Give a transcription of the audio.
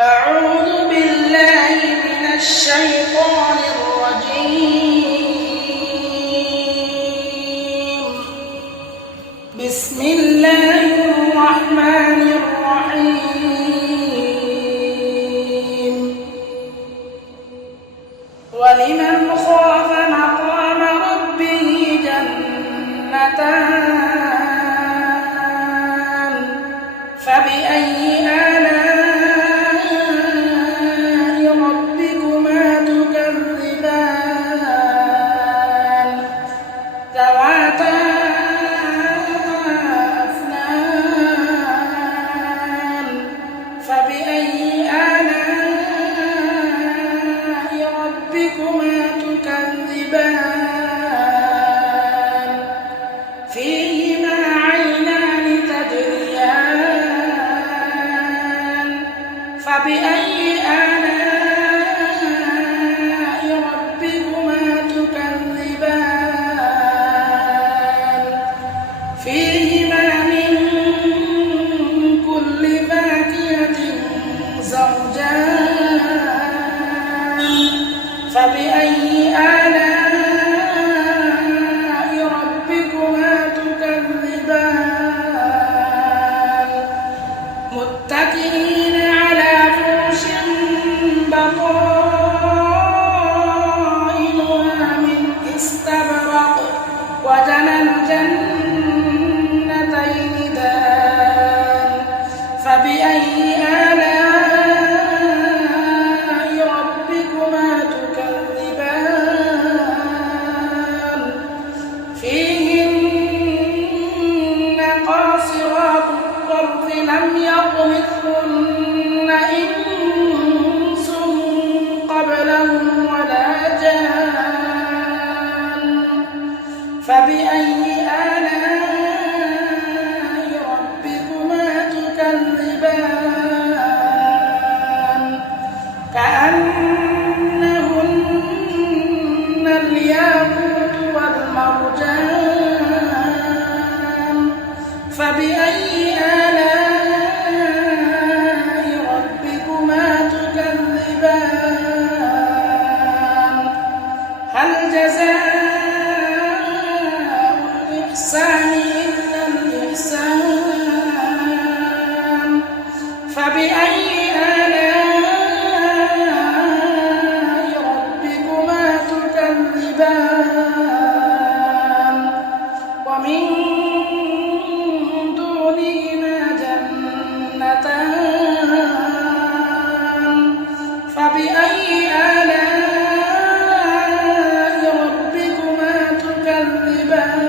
أعوذ بالله من الشيطان الرجيم. بسم الله الرحمن الرحيم. ولمن خاف مقام ربه جنتان فبأي آلاء ربكما تكذبان ذواتا أفنان فبأي آلاء ربكما تكذبان فيهما عينان تجريان فبأي آلاء ربكما تكذبان فيهما من كل فاكهة زوجان فبأي آلاء ربكما تكذبان متكئين على فرش بطائنها من استبرق وجنى الجنتين دان فبأي آلاء ربكما تكذبان فيهن قاصرات الطرف لم يطمثهن إنس قبلهم ولا جان فبأي آلاء ربكما تكذبان كأنهن الياقوت والمرجان فبأي آلاء ربكما تكذبان هل جزاء الإحسان إلا الإحسان فبأي آلاء ربكما تكذبان ومن دونهما جنتان فبأي آلاء ربكما تكذبان